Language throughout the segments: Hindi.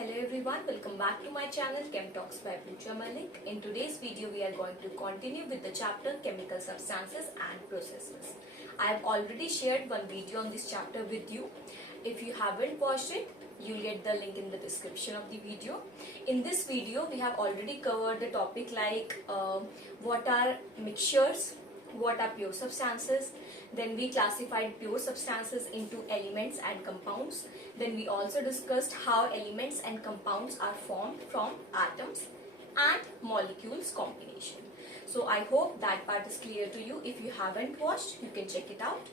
Hello everyone, welcome back to my channel Chem Talks by Pooja Malik. In today's video we are going to continue with the chapter Chemical Substances and Processes. I have already shared one video on this chapter with you. If you haven't watched it, you'll get the link in the description of the video. In this video we have already covered the topic like what are mixtures, what are pure substances. Then we classified pure substances into elements and compounds. Then we also discussed how elements and compounds are formed from atoms and molecules combination. So I hope that part is clear to you. If you haven't watched, you can check it out.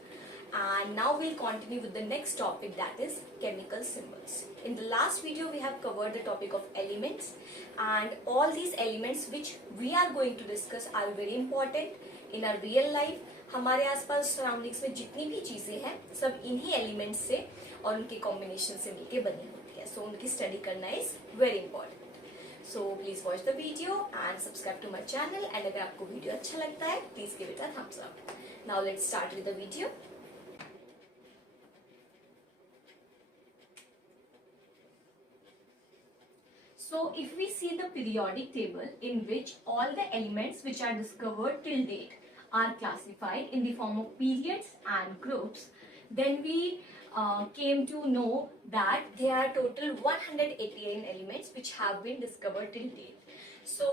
And now we'll continue with the next topic, that is chemical symbols. In the last video we have covered the topic of elements, and all these elements which we are going to discuss are very important in our real life. हमारे आसपास सराउंडिंग्स में जितनी भी चीजें हैं सब इन्हीं एलिमेंट्स से और उनके कॉम्बिनेशन से मिलके बनी होती है. सो उनकी स्टडी करना is very important. So please watch the video and subscribe to my channel. And अगर आपको वीडियो अच्छा लगता है please give it a thumbs up. Now let's start with the video. So if we see the periodic table in which all the elements which are discovered till date are classified in the form of periods and groups, then we came to know that there are total 189 elements which have been discovered till date. So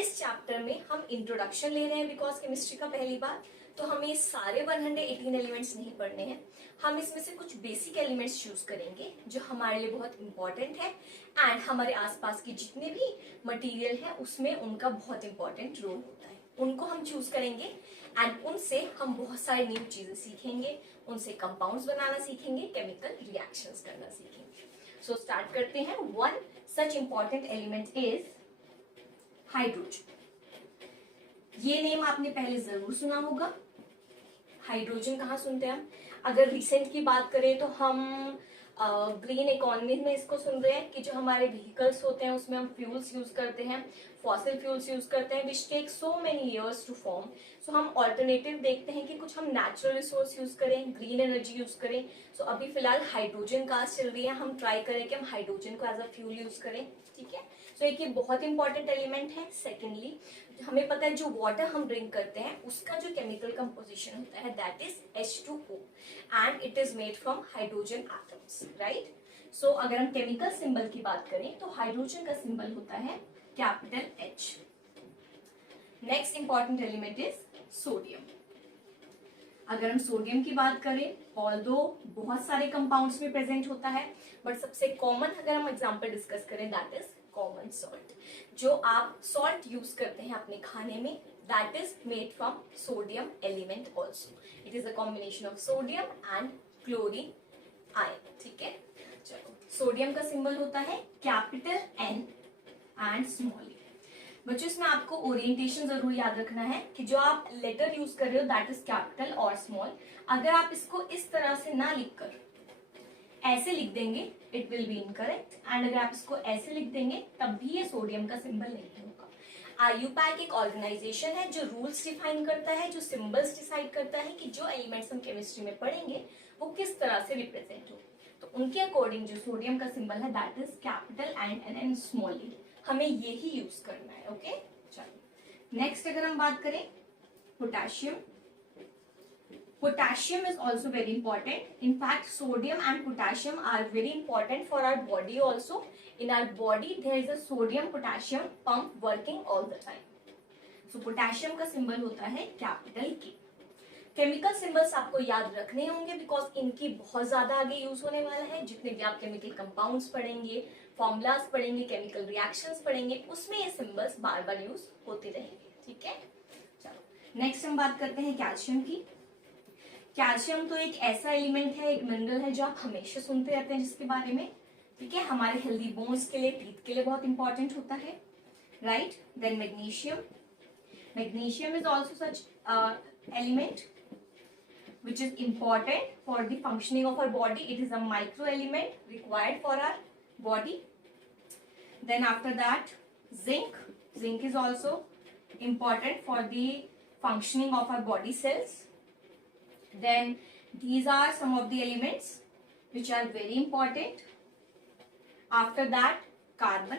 इस चैप्टर में हम इंट्रोडक्शन ले रहे हैं बिकॉज केमिस्ट्री का पहली बार, तो हमें सारे 118 एलिमेंट्स नहीं पढ़ने हैं. हम इसमें से कुछ बेसिक एलिमेंट्स चूज करेंगे जो हमारे लिए बहुत इंपॉर्टेंट है एंड हमारे आसपास के जितने भी मटेरियल है उसमें उनका बहुत इंपॉर्टेंट रोल होता है. उनको हम चूज करेंगे एंड उनसे हम बहुत सारी न्यू चीजें सीखेंगे, उनसे कंपाउंड्स बनाना सीखेंगे, केमिकल रिएक्शंस करना सीखेंगे. सो स्टार्ट करते हैं. One such important element is hydrogen. ये नेम आपने पहले जरूर सुना होगा. हाइड्रोजन कहाँ सुनते हैं हम? अगर रिसेंट की बात करें तो हम ग्रीन इकोनॉमी में इसको सुन रहे हैं कि जो हमारे व्हीकल्स होते हैं उसमें हम फ्यूल्स यूज करते हैं, फॉसिल फ्यूल्स यूज करते हैं which take so many years to form. So हम ऑल्टरनेटिव देखते हैं कि कुछ हम नेचुरल रिसोर्स यूज करें, ग्रीन एनर्जी यूज करें. सो अभी फिलहाल हाइड्रोजन कास्ट चल रही है, हम ट्राई करें कि हम हाइड्रोजन को एज अ फ्यूल यूज करें. ठीक है. सो एक ये बहुत इंपॉर्टेंट एलिमेंट है. सेकेंडली हमें पता है जो वाटर हम ड्रिंक करते हैं उसका जो केमिकल कंपोजिशन होता है that is H2O and it is made from hydrogen atoms, right. So अगर हम केमिकल सिंबल की बात करें तो हाइड्रोजन का सिंबल होता है capital H. Next important element is sodium. अगर हम सोडियम की बात करें, ऑल्दो बहुत सारे कंपाउंड्स में प्रेजेंट होता है बट सबसे कॉमन अगर हम एग्जांपल डिस्कस करें दैट इज कॉमन सॉल्ट. जो आप सॉल्ट यूज करते हैं अपने खाने में that is made from sodium element also. It is a combination of sodium and chlorine ion. ठीक है. चलो, सोडियम का सिंबल होता है capital N and small e. बच्चों इसमें आपको ओरिएंटेशन जरूर याद रखना है कि जो आप लेटर यूज कर रहे हो दैट इज कैपिटल और स्मॉल. अगर आप इसको इस तरह से ना लिखकर ऐसे लिख देंगे it will be incorrect, and अगर आप इसको ऐसे लिख देंगे तब भी ये सोडियम का सिंबल नहीं होगा. IUPAC एक ऑर्गेनाइजेशन है जो रूल्स डिफाइन करता है, जो सिंबल्स डिसाइड करता है कि जो एलिमेंट्स हम केमिस्ट्री में पढ़ेंगे वो किस तरह से रिप्रेजेंट हो. तो उनके अकॉर्डिंग जो सोडियम का सिंबल है that is capital and small e. हमें यही यूज करना है. ओके. चलो नेक्स्ट अगर हम बात करें potassium. Potassium is also very important. In fact, sodium and potassium are very important for our body also. In our body, there is a sodium-potassium pump working all the time. So, potassium का symbol होता है capital K. केमिकल सिंबल्स आपको याद रखने होंगे बिकॉज इनकी बहुत ज्यादा आगे यूज होने वाला है. जितने भी आप केमिकल कंपाउंड्स पढ़ेंगे, फॉर्मूलाज पढ़ेंगे, केमिकल रिएक्शंस पढ़ेंगे, उसमें ये सिंबल्स बार बार यूज होते रहेंगे. ठीक है. चलो नेक्स्ट हम बात करते हैं कैल्शियम की. कैल्शियम तो एक ऐसा एलिमेंट है, एक मिनरल है जो आप हमेशा सुनते रहते हैं जिसके बारे में. ठीक है. हमारे हेल्दी बोन्स के लिए, टीथ के लिए बहुत इंपॉर्टेंट होता है, right. Then magnesium. Magnesium is also such element which is important for the functioning of our body. It is a micro element required for our body. Then after that zinc. Zinc is also important for the functioning of our body cells. Then these are some of the elements which are very important. After that carbon.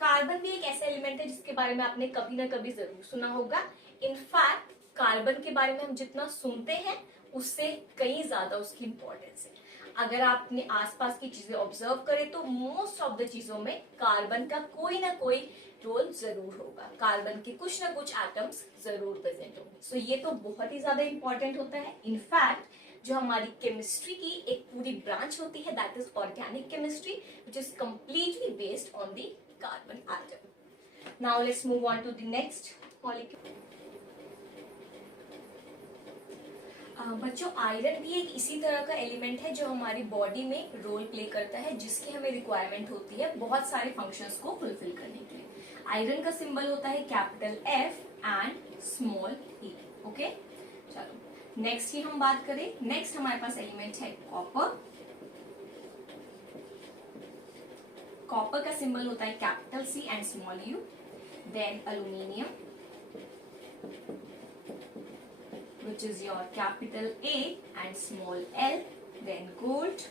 Carbon भी एक ऐसा एलिमेंट है जिसके बारे में आपने कभी ना कभी जरूर सुना होगा। इनफैक्ट कार्बन के बारे में हम जितना सुनते हैं उससे कहीं ज्यादा उसकी इंपॉर्टेंस है। अगर आप अपने आसपास की चीजें ऑब्जर्व करें तो मोस्ट ऑफ द चीजों में कार्बन का कोई ना कोई रोल जरूर होगा, कार्बन के कुछ ना कुछ एटम्स जरूर प्रेजेंट होंगे। सो ये तो बहुत ही ज्यादा इंपॉर्टेंट होता है। इनफैक्ट जो हमारी केमिस्ट्री की एक पूरी ब्रांच होती है that is organic chemistry which is completely based on the carbon atom. Now let's move on to the next molecule. बच्चों आयरन भी एक इसी तरह का एलिमेंट है जो हमारी बॉडी में रोल प्ले करता है, जिसकी हमें रिक्वायरमेंट होती है बहुत सारे फंक्शंस को फुलफिल करने के लिए। आयरन का सिंबल होता है capital F and small e। Okay, चलो नेक्स्ट की हम बात करें। नेक्स्ट हमारे पास एलिमेंट है कॉपर। कॉपर का सिंबल होता है capital C and small u। Then aluminium which is your capital A and small l. Then gold,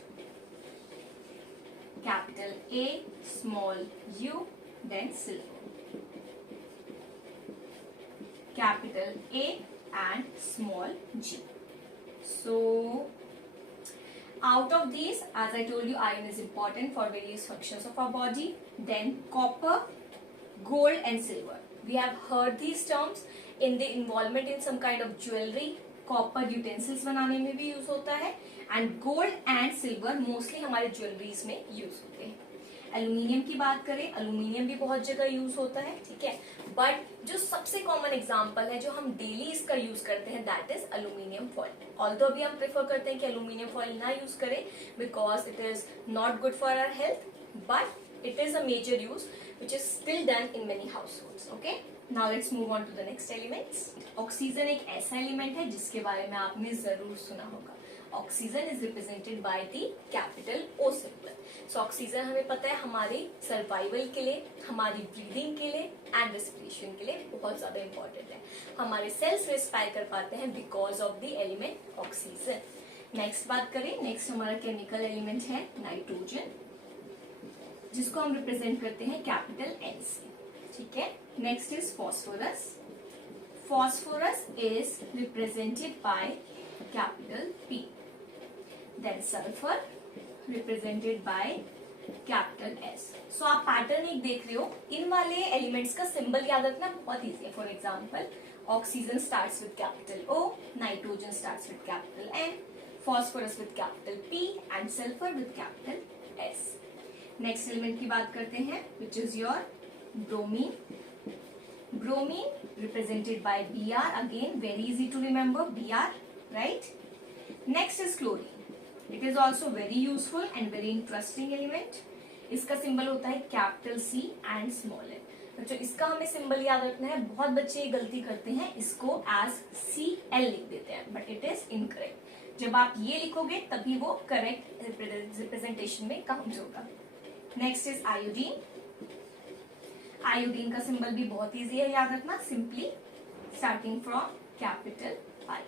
capital A, small u. Then silver, capital A and small g. So out of these, as I told you, iron is important for various functions of our body. Then copper, gold and silver. We have heard these terms in the involvement in some kind of jewelry. Copper utensils बनाने में भी यूज होता है and gold and silver mostly हमारे ज्वेलरीज में यूज होते हैं। एल्यूमिनियम की बात करें, एल्यूमिनियम भी बहुत जगह यूज होता है, ठीक है। बट जो सबसे कॉमन एग्जांपल है जो हम डेली इसका यूज करते हैं that is aluminium foil. Although अभी हम प्रेफर करते हैं कि एल्यूमिनियम फॉइल ना यूज करें because it is not good for our health, but it is a major use which is still done in many households. Okay, now let's move on to the next elements. Oxygen एक ऐसा एलिमेंट है जिसके बारे में आपने जरूर सुना होगा। Oxygen is represented by the capital O symbol. So oxygen हमें पता है हमारी सर्वाइवल के लिए, हमारी ब्रीदिंग के लिए एंड रेस्पिरेशन के लिए बहुत ज्यादा इंपॉर्टेंट है। हमारे सेल्स रेस्पायर कर पाते हैं because of the element oxygen. Next बात करें, नेक्स्ट हमारा केमिकल एलिमेंट है नाइट्रोजन, जिसको हम रिप्रेजेंट करते हैं कैपिटल N से, ठीक है। Next is phosphorus. Phosphorus is represented by capital P। Then sulphur represented by capital S। So आप पैटर्न एक देख रहे हो, इन वाले एलिमेंट्स का सिंबल याद रखना बहुत ईजी है। For example oxygen starts with capital O, nitrogen starts with capital N, phosphorus with capital P and sulphur with capital S। Next element की बात करते हैं which is your bromine. Bromine represented by Br, again very easy to remember Br, right. Next is chlorine. It is also very useful and very interesting element. इसका सिंबल होता है capital C and small l। तो इसका हमें सिंबल याद रखना है। बहुत बच्चे ये गलती करते हैं, इसको एज Cl लिख देते हैं, बट इट इज इनकरेक्ट। जब आप ये लिखोगे तभी वो करेक्ट रिप्रेजेंटेशन में काउंट होगा। Next is iodine. आयोडीन का सिंबल भी बहुत इजी है याद रखना, simply starting from capital I।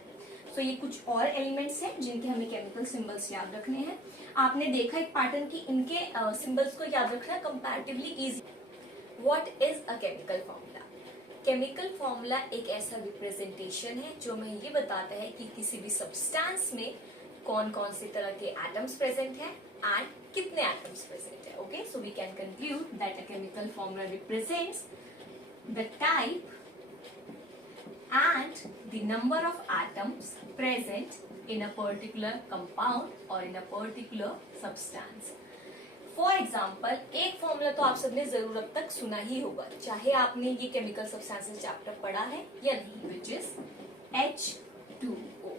सो ये कुछ और एलिमेंट्स हैं जिनके हमें केमिकल सिंबल्स याद रखने हैं। आपने देखा एक पैटर्न की इनके सिंबल्स को याद रखना comparatively easy. What is a chemical formula? Chemical formula एक ऐसा रिप्रेजेंटेशन है जो हमें ये बताता है कि किसी भी सब्सटेंस में कौन कौन से तरह के एटम्स प्रेजेंट हैं एंड कितने एटम्स प्रेजेंट है। Okay, so we can conclude that a chemical formula represents the type and the number of atoms present in a particular compound or in a particular substance. For example, एक फॉर्मूला तो आप सबने जरूर अब तक सुना ही होगा, चाहे आपने ये केमिकल सब्सटेंसेस चैप्टर पढ़ा है या नहीं, which is H2O।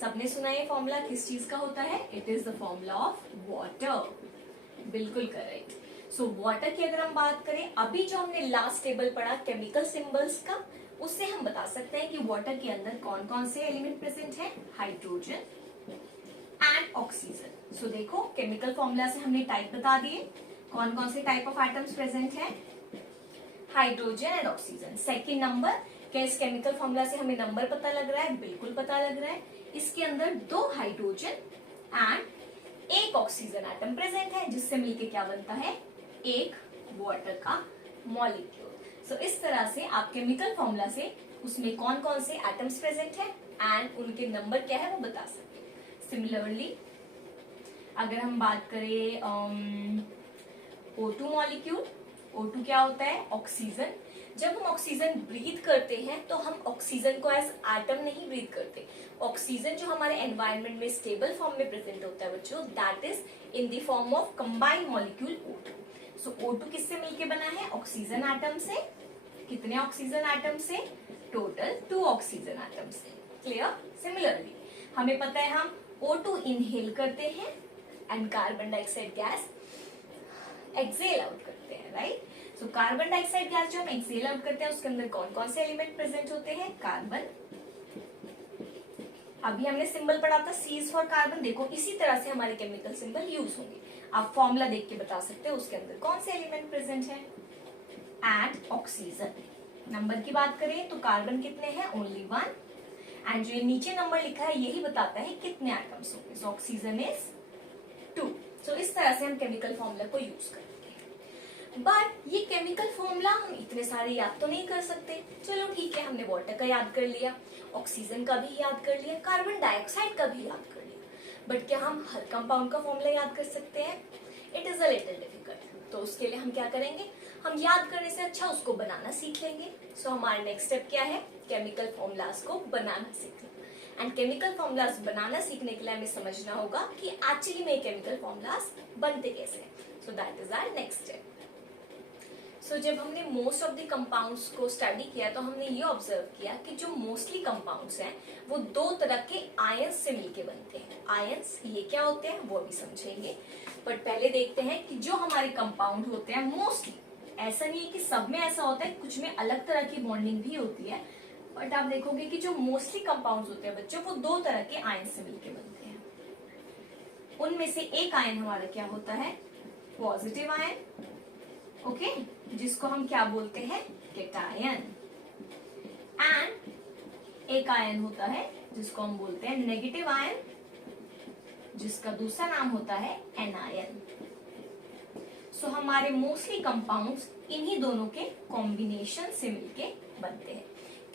सबने सुना ये फॉर्मूला किस चीज का होता है? It is the formula of water. बिल्कुल करेक्ट। सो वाटर की अगर हम बात करें, अभी जो हमने लास्ट टेबल पढ़ा केमिकल सिंबल्स का, उससे हम बता सकते हैं कि वाटर के अंदर कौन कौन से एलिमेंट प्रेजेंट हैं, हाइड्रोजन एंड ऑक्सीजन। सो देखो केमिकल फॉर्मूला से हमने टाइप बता दिए, कौन कौन से टाइप ऑफ एटम्स प्रेजेंट हैं, hydrogen and oxygen. Second number, क्या इस केमिकल फॉर्मूला से हमें नंबर पता लग रहा है? बिल्कुल पता लग रहा है। इसके अंदर 2 हाइड्रोजन एंड एक ऑक्सीजन एटम प्रेजेंट है, जिससे मिलके क्या बनता है, एक वाटर का मॉलिक्यूल। सो इस तरह से आप केमिकल फॉर्मूला से उसमें कौन कौन से एटम्स प्रेजेंट है एंड उनके नंबर क्या है वो बता सकते हैं। सिमिलरली अगर हम बात करें O2 मॉलिक्यूल, O2 क्या होता है, ऑक्सीजन। जब हम ऑक्सीजन ब्रीथ करते हैं तो हम ऑक्सीजन को एज एटम नहीं ब्रीथ करते। ऑक्सीजन जो हमारे एनवायरनमेंट में स्टेबल फॉर्म में प्रेजेंट होता है बच्चों, that is in the form of combined molecule O2। So O2 किससे मिलके बना है, ऑक्सीजन एटम से। कितने ऑक्सीजन एटम से, टोटल 2 ऑक्सीजन एटम से। क्लियर। सिमिलरली हमें पता है हम O2 इनहेल करते हैं and carbon dioxide gas exhale out करते हैं, राइट। सो कार्बन डाइऑक्साइड गैस जो हम एक्सेल आउट करते हैं उसके अंदर कौन कौन से एलिमेंट प्रेजेंट होते हैं, कार्बन। अभी हमने सिंबल पढ़ा था C इज फॉर कार्बन। देखो इसी तरह से हमारे केमिकल सिंबल यूज होंगे। आप फॉर्मूला देख के बता सकते हो उसके अंदर कौन से एलिमेंट प्रेजेंट है, एंड ऑक्सीजन। नंबर की बात करें तो कार्बन कितने हैं, ओनली 1। एंड जो ये नीचे नंबर लिखा है यही बताता है कितने एटम्स होंगे। So oxygen is 2। सो इस तरह से हम केमिकल फॉर्मूला को यूज करेंगे। बट ये केमिकल फॉर्मूला हम इतने सारे याद तो नहीं कर सकते। चलो ठीक है, हमने वाटर का याद कर लिया, ऑक्सीजन का भी याद कर लिया, कार्बन डाइऑक्साइड का भी याद कर लिया, बट क्या हम हर कंपाउंड का फॉर्मूला याद कर सकते हैं, it is a little difficult. तो उसके लिए हम क्या करेंगे, हम याद करने से अच्छा उसको बनाना सीख लेंगे। सो हमारा नेक्स्ट स्टेप क्या है, केमिकल फॉर्मूलाज को बनाना सीखना। एंड केमिकल फॉर्मूलाज बनाना सीखने के लिए हमें समझना होगा कि एक्चुअली में केमिकल फॉर्मूलाज बनते कैसे हैं। So that is our next step. So जब हमने मोस्ट ऑफ द कंपाउंड्स को स्टडी किया तो हमने ये ऑब्जर्व किया कि जो मोस्टली कंपाउंड्स हैं वो 2 तरह के आयंस से मिलके बनते हैं। आयंस ये क्या होते हैं वो भी समझेंगे, बट पहले देखते हैं कि जो हमारे कंपाउंड होते हैं मोस्टली, ऐसा नहीं है कि सब में ऐसा होता है, कुछ में अलग तरह की बॉन्डिंग भी होती है, बट आप देखोगे कि जो मोस्टली कंपाउंड्स होते हैं बच्चों वो 2 तरह के आयन से मिलके बनते हैं। उनमें से एक आयन हमारा क्या होता है, पॉजिटिव आयन, ओके, जिसको हम क्या बोलते हैं, कैटायन। एंड एक आयन होता है जिसको हम बोलते हैं नेगेटिव आयन, जिसका दूसरा नाम होता है एनायन। सो हमारे मोस्टली कंपाउंड्स इन्हीं दोनों के कॉम्बिनेशन से मिलके बनते हैं।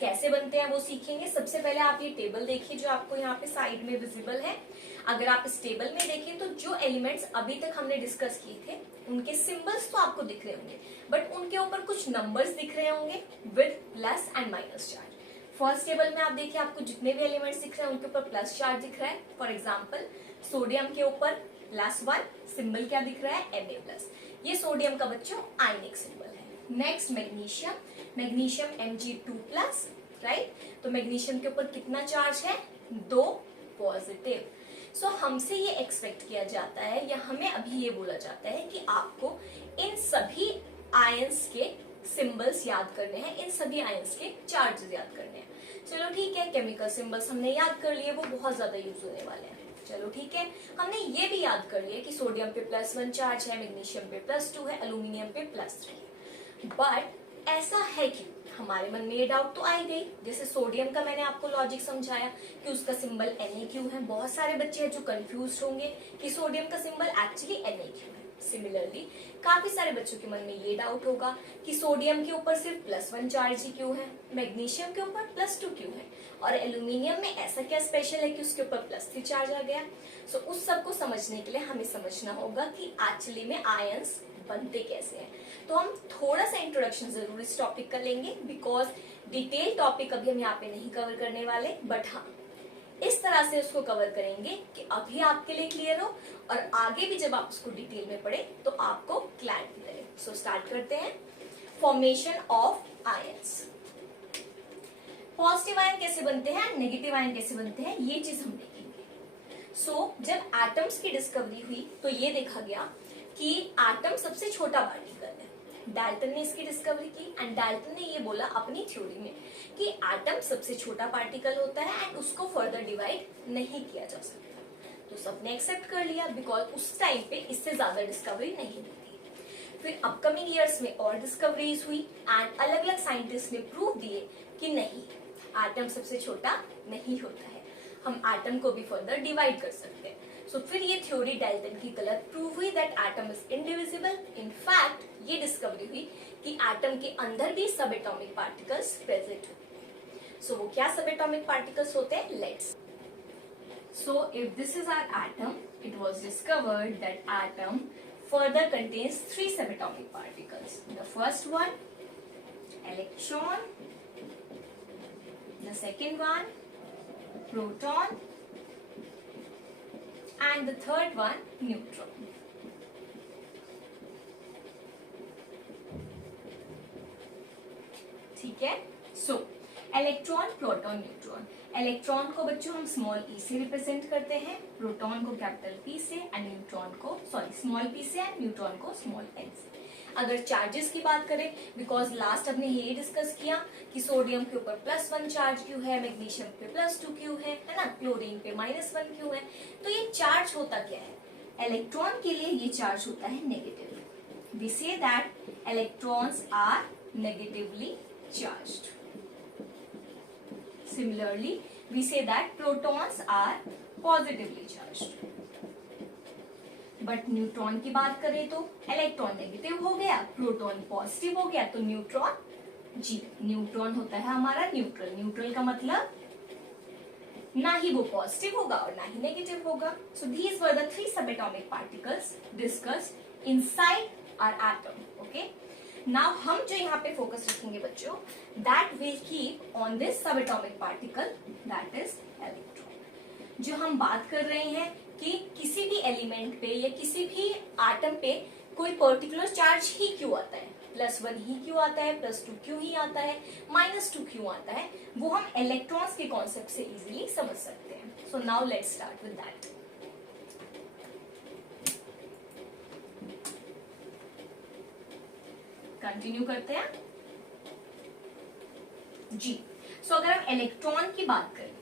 कैसे बनते हैं वो सीखेंगे। सबसे पहले आप ये टेबल देखिए जो आपको यहाँ पे साइड में विजिबल है। अगर आप इस टेबल में देखें तो जो एलिमेंट्स अभी तक हमने डिस्कस किए थे उनके सिंबल्स तो आपको दिख रहे होंगे, बट उनके ऊपर कुछ नंबर्स दिख रहे होंगे with plus and minus charge. First table में आप देखिए आपको जितने भी एलिमेंट्स दिख रहे हैं उनके ऊपर प्लस चार्ज दिख रहा है। फॉर एग्जाम्पल सोडियम के ऊपर +1, सिंबल क्या दिख रहा है, Na+। ये सोडियम का बच्चों आयनिक सिंबल है। Next magnesium, magnesium Mg2+, right. तो मैग्नीशियम के ऊपर कितना चार्ज है, 2 पॉजिटिव। सो हमसे ये एक्सपेक्ट किया जाता है या हमें अभी ये बोला जाता है कि आपको इन सभी आयंस के सिंबल्स याद करने हैं, इन सभी आयंस के चार्जेस याद करने हैं। चलो ठीक है, केमिकल सिंबल्स हमने याद कर लिए, वो बहुत ज्यादा यूज होने वाले हैं। चलो ठीक है, हमने ये भी याद कर लिया कि सोडियम पे +1 चार्ज है, मैग्नीशियम पे +2 है, एल्यूमिनियम पे +3 है। बट ऐसा है कि हमारे मन में ये डाउट तो आई गई। जैसे सोडियम का मैंने आपको लॉजिक समझाया कि उसका सिंबल Na है। बहुत सारे बच्चे हैं जो कंफ्यूज होंगे कि सोडियम का सिंबल एक्चुअली Na है। सिमिलरली काफी सारे बच्चों के मन में ये डाउट होगा कि सोडियम के ऊपर सिर्फ +1 चार्ज ही क्यों है, मैग्नीशियम के ऊपर +2 क्यों है, और एल्यूमिनियम में ऐसा क्या स्पेशल है कि उसके ऊपर +3 चार्ज आ गया। सो उस सब को समझने के लिए हमें समझना होगा कि एक्चुअली में आयंस बनते कैसे हैं। तो हम थोड़ा सा इंट्रोडक्शन जरूर इस टॉपिक का लेंगे, बिकॉज डिटेल टॉपिक अभी हम यहाँ पे नहीं कवर करने वाले, बट हाँ इस तरह से उसको कवर करेंगे कि अभी आपके लिए क्लियर हो और आगे भी जब आप उसको डिटेल में पढ़े तो आपको क्लैरिटी रहे। सो स्टार्ट करते हैं। Formation of ions. Positive ion कैसे बनते हैं, नेगेटिव आयन कैसे बनते हैं, ये चीज हम देखेंगे। सो जब एटम्स की डिस्कवरी हुई तो ये देखा गया कि एटम सबसे छोटा पार्टिकल है। डाल्टन ने इसकी डिस्कवरी की एंड डाल्टन ने ये बोला अपनी थ्योरी में कि एटम सबसे छोटा पार्टिकल होता है एंड उसको फर्दर डिवाइड नहीं किया जा सकता। तो सबने एक्सेप्ट कर लिया बिकॉज उस टाइम पे इससे ज्यादा डिस्कवरी नहीं हुई थी। फिर अपकमिंग ईयर्स में और डिस्कवरीज हुई एंड अलग अलग साइंटिस्ट ने प्रूव दिए कि नहीं, एटम सबसे छोटा नहीं होता है, हम एटम को भी फर्दर डिवाइड कर सकते हैं। सो फिर ये थ्योरी डाल्टन की गलत प्रूव हुई that atom is indivisible. In fact ये डिस्कवरी हुई कि एटम के अंदर भी सब एटॉमिक पार्टिकल्स प्रेजेंट होते। सो वो क्या सब एटॉमिक पार्टिकल्स होते हैं, let's. So if this is our atom, it was discovered that atom further contains 3 subatomic particles. The first one, electron. The second one, proton. And the third one, neutron. ठीक है? So, electron, proton, neutron. Electron को बच्चों हम स्मॉल ई से रिप्रेजेंट करते हैं, प्रोटॉन को कैपिटल पी से, एंड न्यूट्रॉन को स्मॉल पी से, एंड न्यूट्रॉन को स्मॉल एन से। अगर चार्जेस की बात करें, बिकॉज लास्ट हमने ये डिस्कस किया कि सोडियम के ऊपर +1 चार्ज क्यों है, मैग्नीशियम पे +2 क्यों है ना, क्लोरीन पे -1 क्यों है। तो ये चार्ज होता क्या है, इलेक्ट्रॉन के लिए ये चार्ज होता है negative. We say that electrons are negatively charged. Similarly, we say that protons are positively charged. But neutron की बात करें तो इलेक्ट्रॉन नेगेटिव हो गया, प्रोटॉन पॉजिटिव हो गया, तो न्यूट्रॉन जी, न्यूट्रॉन होता है हमारा न्यूट्रल। न्यूट्रल का मतलब ना ही वो पॉजिटिव होगा और ना ही नेगेटिव होगा। So these were the 3 subatomic particles discussed inside our atom. Okay, now हम जो यहाँ पे फोकस रखेंगे बच्चों, that will keep on this subatomic particle, that is electron. जो हम बात कर रहे हैं कि किसी भी एलिमेंट पे या किसी भी एटम पे कोई पर्टिकुलर चार्ज ही क्यों आता है, +1 ही क्यों आता है, +2 क्यों ही आता है, -2 क्यों आता है, वो हम इलेक्ट्रॉन्स के कॉन्सेप्ट से इजीली समझ सकते हैं। So now let's start with that. Continue करते हैं जी। सो अगर हम इलेक्ट्रॉन की बात करें,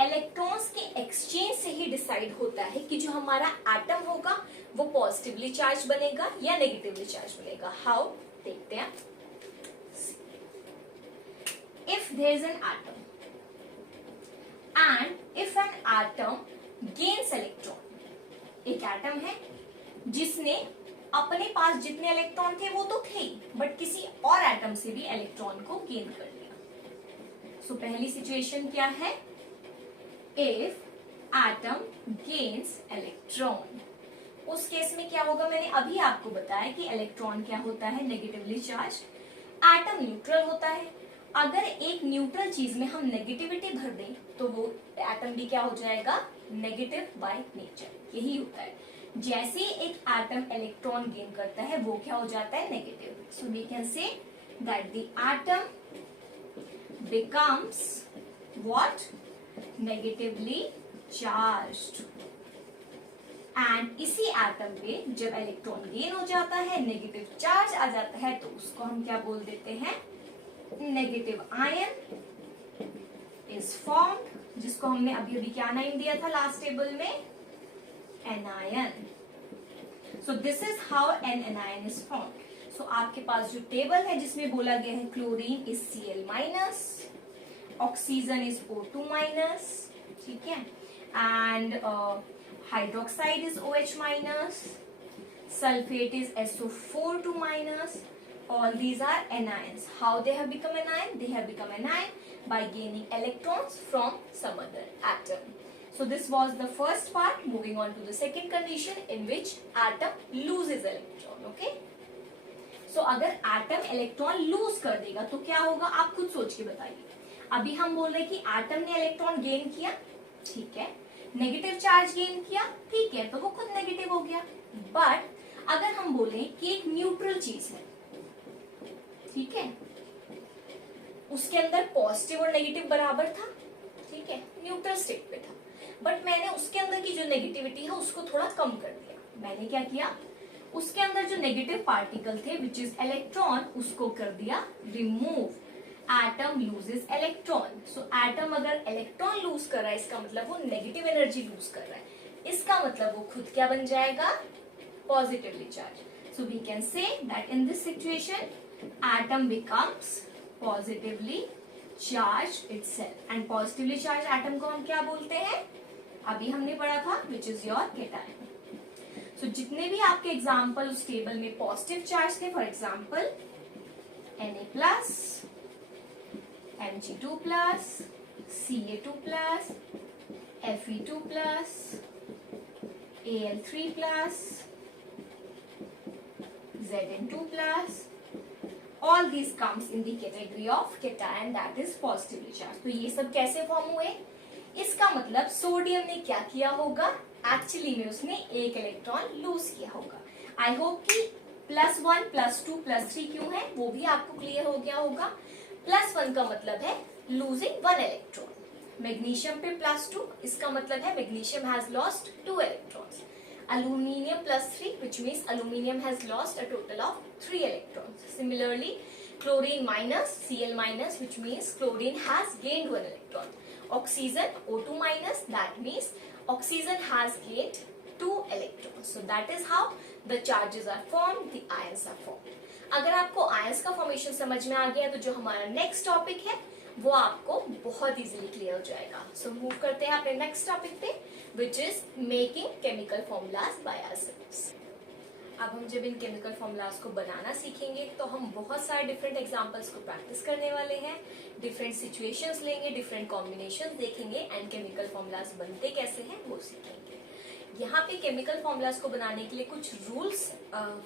इलेक्ट्रॉन्स के एक्सचेंज से ही डिसाइड होता है कि जो हमारा एटम होगा वो पॉजिटिवली चार्ज बनेगा या नेगेटिवली चार्ज बनेगा। हाउ, देखते हैं। If there is an atom and if an atom gains electron, एक एटम है जिसने अपने पास जितने इलेक्ट्रॉन थे वो तो थे ही, बट किसी और एटम से भी इलेक्ट्रॉन को गेन कर लिया। सो पहली सिचुएशन क्या है, इफ एटम गेन्स इलेक्ट्रॉन, उस केस में क्या होगा, मैंने अभी आपको बताया कि इलेक्ट्रॉन क्या होता है, नेगेटिवली चार्ज, एटम न्यूट्रल होता है। अगर एक न्यूट्रल चीज में हम नेगेटिविटी भर दें तो वो एटम भी क्या हो जाएगा, नेगेटिव बाय नेचर। यही होता है, जैसे एक एटम इलेक्ट्रॉन गेन करता है वो क्या हो जाता है, negative. So we can say that the atom becomes what, negatively charged. And इसी एटम पे जब इलेक्ट्रॉन गेन हो जाता है, नेगेटिव चार्ज आ जाता है, तो उसको हम क्या बोल देते हैं, नेगेटिव आयन इज फॉर्म्ड, जिसको हमने अभी अभी क्या नाम दिया था लास्ट टेबल में, anion. So this is how an anion is formed. So आपके पास जो टेबल है जिसमें बोला गया है chlorine is Cl-, oxygen is O2-, ठीक है, and hydroxide is OH-, sulphate is SO4(2-). All these are anions. How they have become anion? They have become anion by gaining electrons from some other atom. So this was the first part. Moving on to the second condition in which atom loses electron. Okay? So अगर atom electron lose कर देगा तो क्या होगा, आप खुद सोच के बताइए। अभी हम बोल रहे कि atom ने electron gain किया, ठीक है, नेगेटिव चार्ज गेन किया, ठीक है, तो वो खुद नेगेटिव हो गया। बट अगर हम बोले कि एक न्यूट्रल चीज है, ठीक है, उसके अंदर पॉजिटिव और नेगेटिव बराबर था, ठीक है, न्यूट्रल स्टेट पे था, बट मैंने उसके अंदर की जो नेगेटिविटी है उसको थोड़ा कम कर दिया। मैंने क्या किया, उसके अंदर जो नेगेटिव पार्टिकल थे विच इज इलेक्ट्रॉन, उसको कर दिया remove. Atom loses electron. So atom अगर इलेक्ट्रॉन लूज कर रहा है, इसका मतलब वो नेगेटिव एनर्जी लूज कर रहा है, इसका मतलब वो खुद क्या बन जाएगा, positively charge. So we can say that in this situation atom becomes positively charge itself. And positively charge atom को हम क्या बोलते हैं, अभी हमने पढ़ा था, which is your cation. So जितने भी आपके एग्जाम्पल उस टेबल में पॉजिटिव चार्ज थे, for example Na+, Mg2+, Ca2+, Fe2+, Al3+, Zn2+, all these comes in the category of cation that is positively charged। तो ये सब कैसे फॉर्म हुए? इसका मतलब सोडियम ने क्या किया होगा, एक्चुअली में उसने एक इलेक्ट्रॉन लूज किया होगा। आई होप कि +1, +2, +3 क्यों है वो भी आपको क्लियर हो गया होगा। +1 का मतलब है लूजिंग 1 इलेक्ट्रॉन, मैग्नीशियम पे +2 इसका मतलब है magnesium has lost 2 electrons. Aluminium +3, which means aluminium has lost a total of 3 electrons. Similarly, chlorine -Cl-, which means chlorine has gained 1 electron. Oxygen O2-, that means oxygen has gained 2 electrons. So that is how the charges are formed, the ions are formed. अगर आपको आयंस का फॉर्मेशन समझ में आ गया तो जो हमारा नेक्स्ट टॉपिक है वो आपको बहुत इजीली क्लियर हो जाएगा। सो मूव करते हैं अपने नेक्स्ट टॉपिक पे, which is making chemical formulas by ourselves. अब हम जब इन केमिकल फॉर्मूलाज को बनाना सीखेंगे तो हम बहुत सारे डिफरेंट एग्जांपल्स को प्रैक्टिस करने वाले हैं, डिफरेंट सिचुएशंस लेंगे, डिफरेंट कॉम्बिनेशंस देखेंगे एंड केमिकल फॉर्मूलाज बनते कैसे हैं वो सीखेंगे। यहाँ पे केमिकल फॉर्मूलाज को बनाने के लिए कुछ रूल्स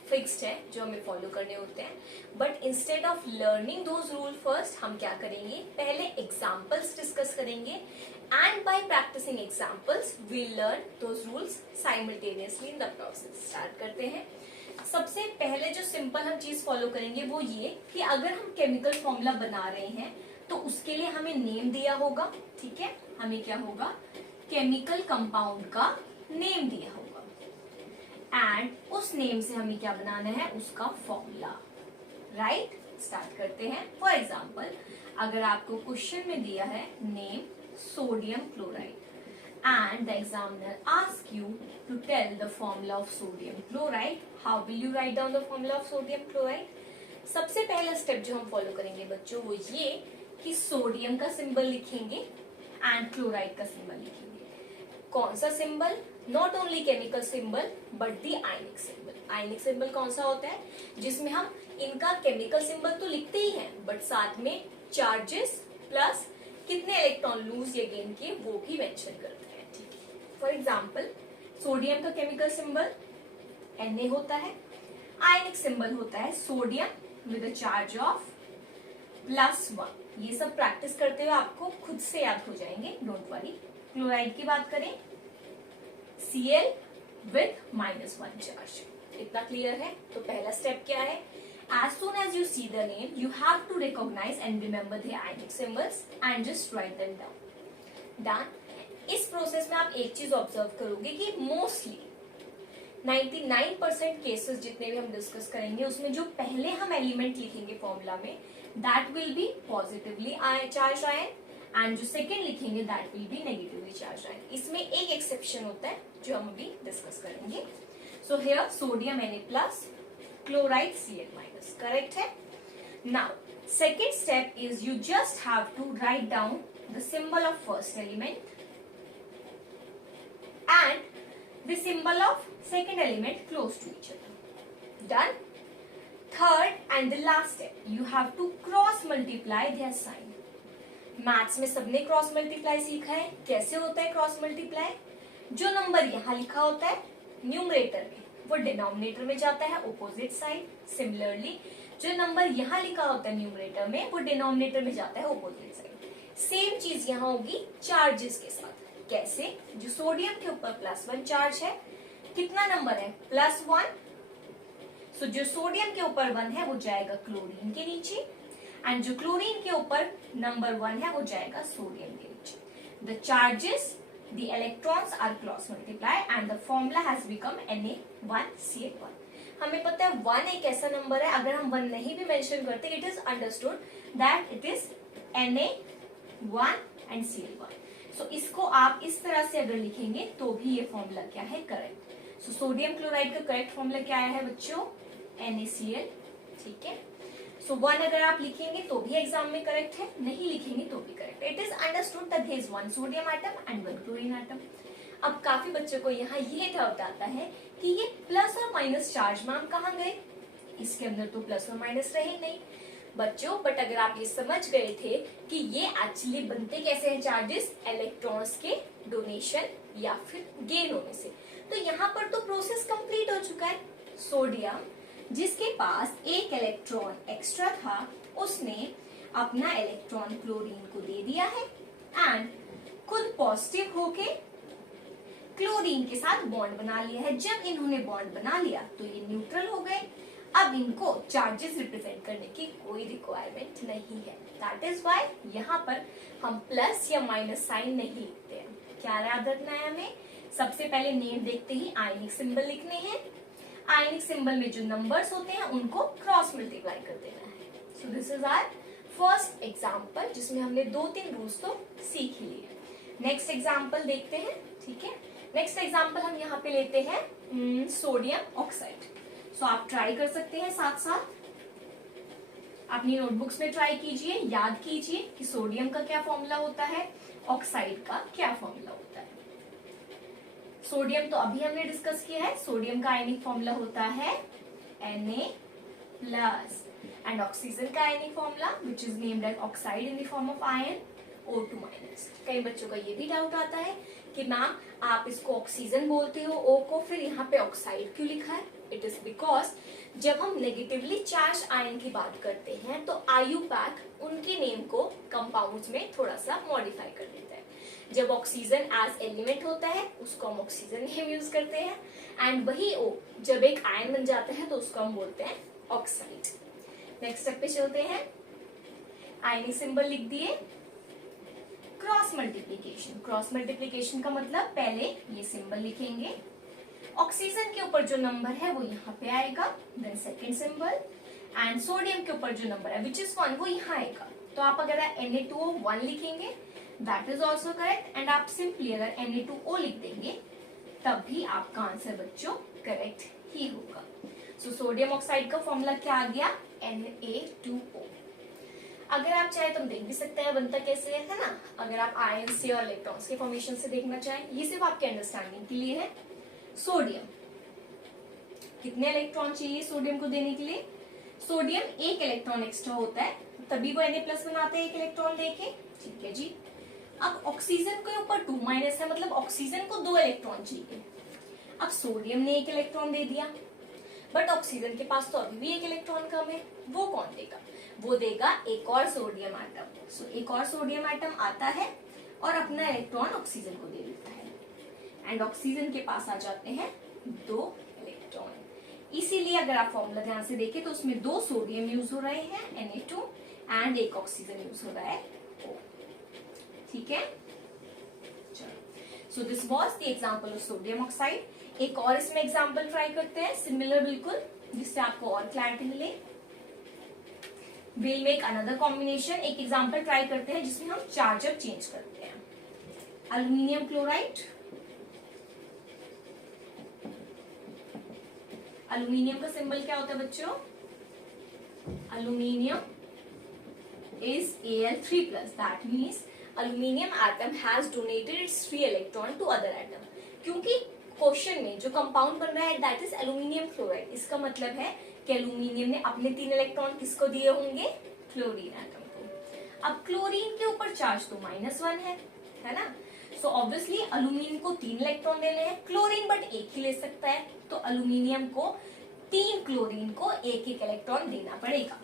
फिक्स्ड है जो हमें फॉलो करने होते हैं, but instead of learning those rule first हम क्या करेंगे, पहले एग्जाम्पल्स डिस्कस करेंगे and by practising examples we learn those rules simultaneously in the process. Start करते हैं। सबसे पहले जो सिंपल हम चीज फॉलो करेंगे वो ये कि अगर हम केमिकल फॉर्मूला बना रहे हैं तो उसके लिए हमें नेम दिया होगा, ठीक है, हमें क्या होगा, केमिकल कंपाउंड का नेम दिया होगा एंड उस नेम से हमें क्या बनाना है, उसका फॉर्मूला, राइट। स्टार्ट करते हैं। फॉर एग्जांपल अगर आपको क्वेश्चन में दिया है name sodium chloride and the examiner asks you to tell the formula of sodium chloride, how will you write down the formula of sodium chloride? सबसे पहला स्टेप जो हम फॉलो करेंगे बच्चों वो ये कि सोडियम का सिंबल लिखेंगे एंड क्लोराइड का सिंबल लिखेंगे। कौन सा symbol, not only chemical symbol but the ionic symbol. Ionic symbol कौन सा होता है, जिसमें हम इनका केमिकल सिंबल तो लिखते ही हैं बट साथ में चार्जेस प्लस कितने इलेक्ट्रॉन लूज या गेन किए वो भी मेंशन करते हैं, ठीक है। फॉर एग्जांपल सोडियम का केमिकल सिंबल Na होता है, आयनिक सिंबल होता है sodium with a charge of +1। ये सब प्रैक्टिस करते हुए आपको खुद से याद हो जाएंगे, डोंट वरी। क्लोराइड की बात करें Cl विद -1 चार्ज, इतना क्लियर है। तो पहला स्टेप क्या है, as soon as you see the name you have to recognize and remember the ionic symbols and just write them down. Done. इस प्रोसेस में आप एक चीज ऑब्जर्व करोगे कि मोस्टली 99% केसेस जितने भी हम डिस्कस करेंगे उसमें जो पहले हम एलिमेंट लिखेंगे फॉर्मूला में that will be positively charge ion and जो सेकेंड लिखेंगे that will be negatively charge ion. इसमें एक एक्सेप्शन होता है जो हम अभी डिस्कस करेंगे। So here sodium Na+, chloride Cl-, correct है। Now second step is you just have to write down the symbol of first element and the symbol of second element close to each other. Done. Third and the last step, you have to cross multiply their sign. Maths में सबने क्रॉस मल्टीप्लाई सीखा है, कैसे होता है क्रॉस मल्टीप्लाई, जो नंबर यहाँ लिखा होता है न्यूमरेटर में वो डिनोमिनेटर में जाता है ऑपोजिट साइड। सिमिलरली जो नंबर यहाँ लिखा होता है न्यूमरेटर में वो डिनोमिनेटर में जाता है ऑपोजिट साइड। सेम चीज यहाँ होगी चार्जेस के साथ। कैसे, जो सोडियम के ऊपर +1 चार्ज है, कितना नंबर है +1, सो जो सोडियम के ऊपर 1 है वो जाएगा क्लोरीन के नीचे एंड जो क्लोरीन के ऊपर नंबर 1 है वो जाएगा सोडियम के नीचे। The charges, the electrons are cross multiply and the formula has become Na1Cl1। हमें पता है 1 एक ऐसा नंबर है, अगर हम 1 नहीं भी मेंशन करते it is understood that it is Na1 and Cl1। सो इसको आप इस तरह से अगर लिखेंगे तो भी ये फॉर्मूला क्या है, करेक्ट। सो सोडियम क्लोराइड का करेक्ट फॉर्मूला क्या आया है बच्चों, NaCl, ठीक है। सो 1 अगर आप लिखेंगे तो भी एग्जाम में करेक्ट है, नहीं लिखेंगे तो भी correct. It is understood that there is 1 sodium atom and 1 chlorine atom. अब काफी बच्चों को यहाँ ये डाउट आता है कि ये प्लस और माइनस चार्ज मैम कहाँ गए, इसके अंदर तो प्लस और माइनस रहे नहीं बच्चों। बट अगर आप ये समझ गए थे कि ये एक्चुअली बनते कैसे हैं चार्जेस, इलेक्ट्रॉन्स के डोनेशन या फिर गेन होने से, तो यहाँ पर तो प्रोसेस कंप्लीट हो चुका है। सोडियम जिसके पास एक इलेक्ट्रॉन एक्स्ट्रा था उसने अपना इलेक्ट्रॉन क्लोरीन को दे दिया है एंड खुद पॉजिटिव होके क्लोरीन के साथ बॉन्ड बना लिया है। जब इन्होंने बॉन्ड बना लिया तो ये न्यूट्रल हो गए। अब इनको चार्जेस रिप्रेजेंट करने की कोई रिक्वायरमेंट नहीं है। दैट इज व्हाई यहाँ पर हम प्लस या माइनस साइन नहीं लिखते हैं। क्या याद रखना है हमें, सबसे पहले नेम देखते ही आयनिक सिंबल लिखने हैं। आयनिक सिंबल में जो नंबर्स होते हैं उनको क्रॉस मल्टीप्लाई कर देना है। So this is our first example जिसमें हमने 2-3 रूल्स तो सीख ही लिए। नेक्स्ट एग्जाम्पल देखते हैं, ठीक है। नेक्स्ट एग्जाम्पल हम यहाँ पे लेते हैं सोडियम ऑक्साइड। सो आप ट्राई कर सकते हैं, साथ साथ अपनी नोटबुक्स में ट्राई कीजिए, याद कीजिए कि सोडियम का क्या फॉर्मूला होता है, ऑक्साइड का क्या फॉर्मूला होता है। सोडियम तो अभी हमने डिस्कस किया है, सोडियम का आयनिक फॉर्मूला होता है Na+ एंड ऑक्सीजन का ionic formula which is named as oxide in the form of ion O2-। कई बच्चों का ये भी डाउट आता है कि मैम आप इसको ऑक्सीजन बोलते हो O को, फिर यहाँ पे ऑक्साइड क्यों लिखा है। इट इज बिकॉज जब हम नेगेटिवली चार्ज आयन की बात करते हैं तो IUPAC उनके नेम को कंपाउंड्स में थोड़ा सा मॉडिफाई कर देता है। जब ऑक्सीजन एज एलिमेंट होता है उसको हम ऑक्सीजन नेम यूज करते हैं एंड वही O जब एक आयन बन जाता है तो उसको हम बोलते हैं ऑक्साइड। नेक्स्ट स्टेप पे चलते हैं। आयनिक सिंबल लिख दिए। क्रॉस मल्टीप्लीकेशन, क्रॉस मल्टीप्लीकेशन का मतलब पहले ये सिंबल लिखेंगे, ऑक्सीजन के ऊपर जो नंबर है वो यहाँ पे आएगा, then second symbol and sodium के ऊपर जो नंबर है विच इज 1 वो यहाँ आएगा। तो आप अगर Na2O1 लिखेंगे that is also correct and आप सिंपली अगर Na2O लिख देंगे तब भी आपका आंसर बच्चों करेक्ट ही होगा। सो सोडियम ऑक्साइड का फॉर्मूला क्या आ गया, Na2O। अगर आप चाहे तो हम देख भी सकते हैं बनता कैसे है ना। अगर आप आयन से और इलेक्ट्रॉन्स के फॉर्मेशन से देखना चाहें, ये सिर्फ आपके अंडरस्टैंडिंग के लिए है। सोडियम कितने इलेक्ट्रॉन चाहिए सोडियम को देने के लिए, सोडियम एक इलेक्ट्रॉन एक्स्ट्रा होता है तभी वो Na+ बनाते हैं एक इलेक्ट्रॉन देके, ठीक है जी। अब ऑक्सीजन के ऊपर 2- है मतलब ऑक्सीजन को 2 इलेक्ट्रॉन चाहिए। अब सोडियम ने 1 इलेक्ट्रॉन दे दिया बट ऑक्सीजन के पास तो अभी भी 1 इलेक्ट्रॉन कम है, वो कौन देगा, वो देगा एक और सोडियम एटम। सो एक और सोडियम एटम आता है और अपना इलेक्ट्रॉन ऑक्सीजन को दे देता है एंड ऑक्सीजन के पास आ जाते हैं 2 इलेक्ट्रॉन। इसीलिए अगर आप फॉर्मूला ध्यान से देखें तो उसमें 2 सोडियम यूज हो रहे हैं Na2 एंड 1 ऑक्सीजन यूज हो रहा है O, ठीक है। So this was the example of sodium oxide. एक और इसमें एग्जांपल ट्राई करते हैं सिमिलर बिल्कुल, जिससे आपको और क्लैरिटी मिले। Will make another combination. एक एग्जांपल ट्राई करते हैं जिसमें हम चार्जर चेंज करते हैं। अल्यूमिनियम क्लोराइड, अल्यूमिनियम का सिंबल क्या होता है बच्चों, aluminium is Al3+, that means aluminium atom has donated its 3 electron to other atom। क्योंकि क्वेश्चन में जो कंपाउंड बन रहा है दैट इज एल्यूमिनियम क्लोराइड, इसका मतलब है कि एल्यूमिनियम ने अपने 3 इलेक्ट्रॉन किसको दिए होंगे, क्लोरीन एटम को। अब क्लोरीन के ऊपर चार्ज तो -1 है ना। सो ऑब्वियसली एल्यूमिनियम को 3 इलेक्ट्रॉन देने हैं, क्लोरीन बट 1 ही ले सकता है, तो एल्यूमिनियम को 3 क्लोरीन को 1-1 इलेक्ट्रॉन देना पड़ेगा।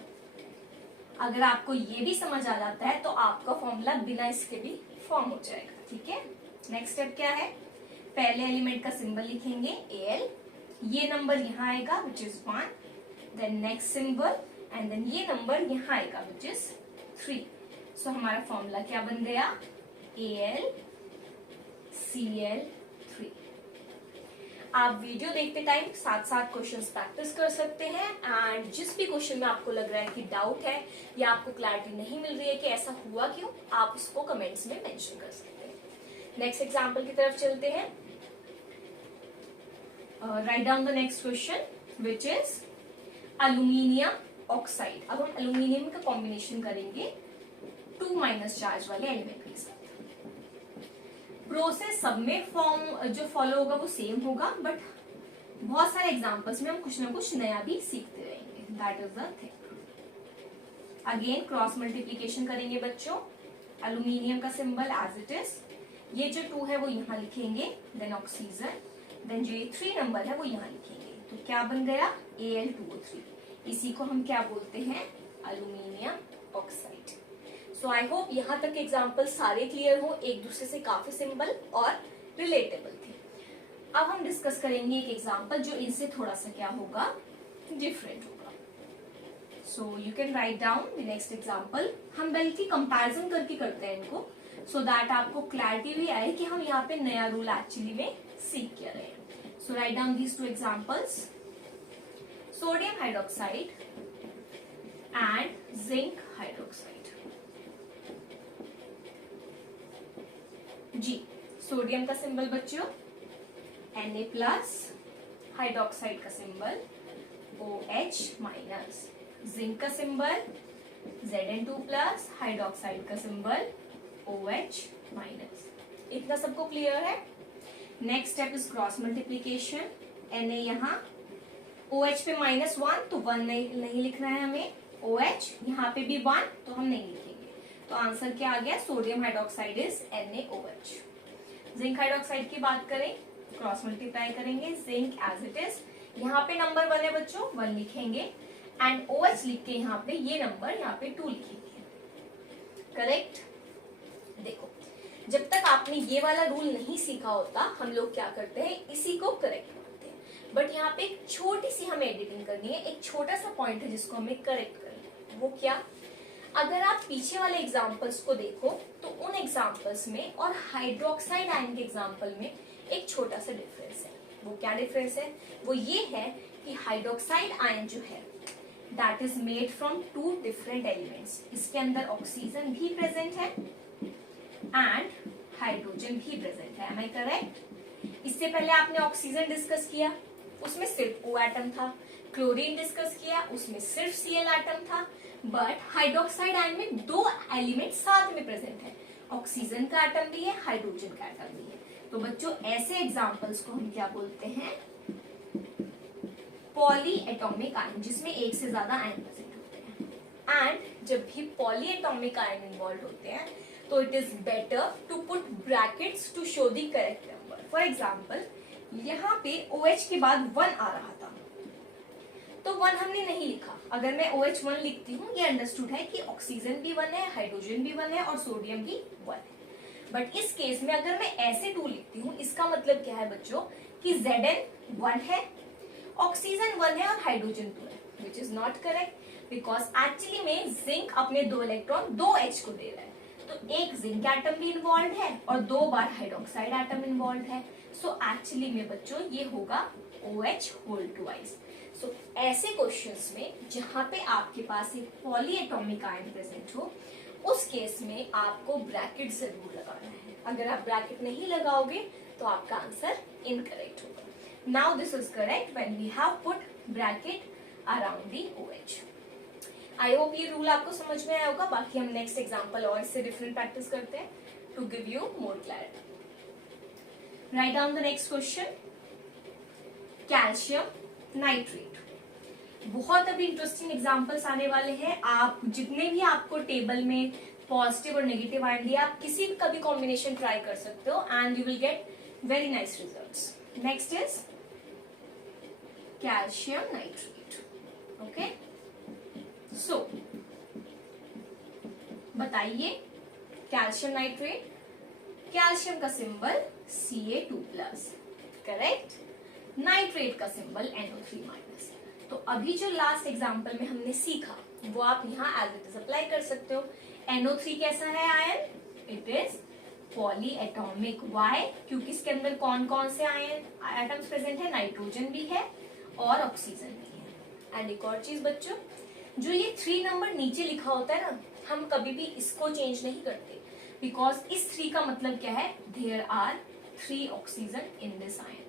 अगर आपको ये भी समझ आ जाता है तो आपका फॉर्मूला बिना इसके भी फॉर्म हो जाएगा, ठीक है। नेक्स्ट स्टेप क्या है, पहले एलिमेंट का सिंबल लिखेंगे Al, ये नंबर यहाँ आएगा which is 1, then next symbol and then ये नंबर यहाँ आएगा विच इज 3। सो हमारा फॉर्मूला क्या बन गया, AlCl3। आप वीडियो देखते टाइम साथ साथ क्वेश्चंस प्रैक्टिस कर सकते हैं एंड जिस भी क्वेश्चन में आपको लग रहा है कि डाउट है या आपको क्लैरिटी नहीं मिल रही है कि ऐसा हुआ क्यों, आप उसको कमेंट्स में मेंशन कर सकते हैं। नेक्स्ट एग्जांपल की तरफ चलते हैं। Right down the next question which is aluminium oxide. अब हम अल्यूमिनियम का कॉम्बिनेशन करेंगे 2- चार्ज वाले एलिमेंट के साथ। प्रोसेस सब में फॉर्म जो फॉलो होगा वो सेम होगा, बट बहुत सारे एग्जांपल्स में हम कुछ ना कुछ नया भी सीखते रहेंगे. That is the thing. Again cross multiplication करेंगे बच्चों. एल्यूमिनियम का सिंबल एज इट इज, ये जो 2 है वो यहाँ लिखेंगे, देन ऑक्सीजन, देन जो ये 3 नंबर है वो यहाँ लिखेंगे. तो क्या बन गया? Al2O3. इसी को हम क्या बोलते हैं? Aluminium oxide. So I hope यहाँ तक एग्जाम्पल सारे क्लियर हो, एक दूसरे से काफी सिंपल और रिलेटेबल थे. अब हम डिस्कस करेंगे एक एग्जाम्पल जो इनसे थोड़ा सा क्या होगा, डिफरेंट होगा. So you can write down the next example. हम बल्कि कंपैरिजन करके करते हैं इनको, सो दैट आपको क्लैरिटी भी आए कि हम यहाँ पे नया रूल एक्चुअली में सीख क्या रहे हैं. So write down these 2 examples. Sodium hydroxide and zinc hydroxide. जी, सोडियम का सिंबल बच्चों Na+, हाइड्रोक्साइड का सिंबल OH-, जिंक का सिंबल Zn2+, हाइड्रोक्साइड का सिंबल OH-. इतना सबको क्लियर है? Next step is cross multiplication. Na यहाँ OH पे -1 तो 1 नहीं लिखना है हमें. OH यहाँ पे भी 1 तो हम नहीं लिखेंगे. तो आंसर क्या आ गया? Sodium hydroxide is NaOH. Zinc hydroxide की बात करें, क्रॉस मल्टीप्लाई करेंगे. जिंक एज इट इज, यहाँ पे नंबर 1 है बच्चों, 1 लिखेंगे, एंड OH लिख के यहाँ पे ये नंबर यहाँ पे 2 लिखेंगे. करेक्ट? देखो, जब तक आपने ये वाला रूल नहीं सीखा होता हम लोग क्या करते हैं, इसी को करेक्ट मानते हैं. बट यहाँ पे एक छोटी सी हमें एडिटिंग करनी है, एक छोटा सा पॉइंट है जिसको हमें करेक्ट करना है. वो क्या? अगर आप पीछे वाले एग्जाम्पल्स को देखो तो उन एग्जाम्पल्स में और हाइड्रोक्साइड आयन के एग्जाम्पल में एक छोटा सा डिफरेंस है. वो क्या डिफरेंस है? वो ये है कि हाइड्रोक्साइड आयन जो है that is made from 2 different elements. इसके अंदर ऑक्सीजन भी प्रेजेंट है एंड हाइड्रोजन भी प्रेजेंट है. Am I correct? इससे पहले आपने ऑक्सीजन डिस्कस किया, उसमें सिर्फ O एटम था. क्लोरीन डिस्कस किया, उसमें सिर्फ Cl एटम था. बट हाइड्रोक्साइड आयन में 2 एलिमेंट साथ में प्रेजेंट है, ऑक्सीजन का एटम भी है, हाइड्रोजन का एटम भी है. तो बच्चों ऐसे एग्जांपल्स को हम क्या बोलते हैं? पॉली एटॉमिक आयन, जिसमें एक से ज्यादा आयन प्रेजेंट होते हैं. एंड जब भी पॉली एटॉमिक आयन इन्वॉल्व होते हैं तो it is better to put brackets to show the correct number. For example, यहाँ पे OH के बाद 1 आ रहा था तो 1 हमने नहीं लिखा. अगर मैं OH 1 लिखती हूँ, ये अंडरस्टूड है कि ऑक्सीजन भी 1 है, हाइड्रोजन भी 1 है और सोडियम भी 1 है. बट इस केस में अगर मैं ऐसे 2 लिखती हूँ, इसका मतलब क्या है बच्चों कि Zn 1 है, ऑक्सीजन 1 है और हाइड्रोजन 2 है, which is not correct. Because actually में जिंक अपने 2 इलेक्ट्रॉन 2 H को दे रहा है, तो एक जिंक एटम भी इन्वॉल्व है और 2 बार हाइड्रोक्साइड एटम इन्वॉल्व है. सो एक्चुअली में बच्चों ये होगा OH होल ट्वाइस. सो ऐसे क्वेश्चंस में जहां पे आपके पास एक पॉली एटॉमिक आयन प्रेजेंट हो, उस केस में आपको ब्रैकेट जरूर लगाना है. अगर आप ब्रैकेट नहीं लगाओगे तो आपका आंसर इनकरेक्ट होगा. Now this is correct when we have put bracket around the OH. I hope ये रूल आपको समझ में आया होगा. बाकी हम नेक्स्ट एग्जांपल और इससे डिफरेंट प्रैक्टिस करते हैं to give you more clarity. Write down the next question. Calcium nitrate. बहुत अभी इंटरेस्टिंग एग्जांपल्स आने वाले हैं. आप जितने भी आपको टेबल में पॉजिटिव और नेगेटिव आयन दिए, आप किसी का भी कॉम्बिनेशन ट्राई कर सकते हो and you will get very nice results. Next is calcium nitrate. Okay, so बताइए कैल्शियम नाइट्रेट. कैल्शियम का सिंबल Ca2+, करेक्ट. नाइट्रेट का सिंबल NO3-. तो अभी जो लास्ट एग्जांपल में हमने सीखा वो आप यहाँ एज इट इज अप्लाई कर सकते हो. NO3 कैसा है ion? It is polyatomic. Why? क्योंकि इसके अंदर कौन कौन से आयन एटम्स प्रेजेंट है? नाइट्रोजन भी है और ऑक्सीजन भी है. एंड एक और चीज बच्चों, जो ये 3 नंबर नीचे लिखा होता है ना, हम कभी भी इसको चेंज नहीं करते, बिकॉज इस 3 का मतलब क्या है? There are 3 oxygen in this ion.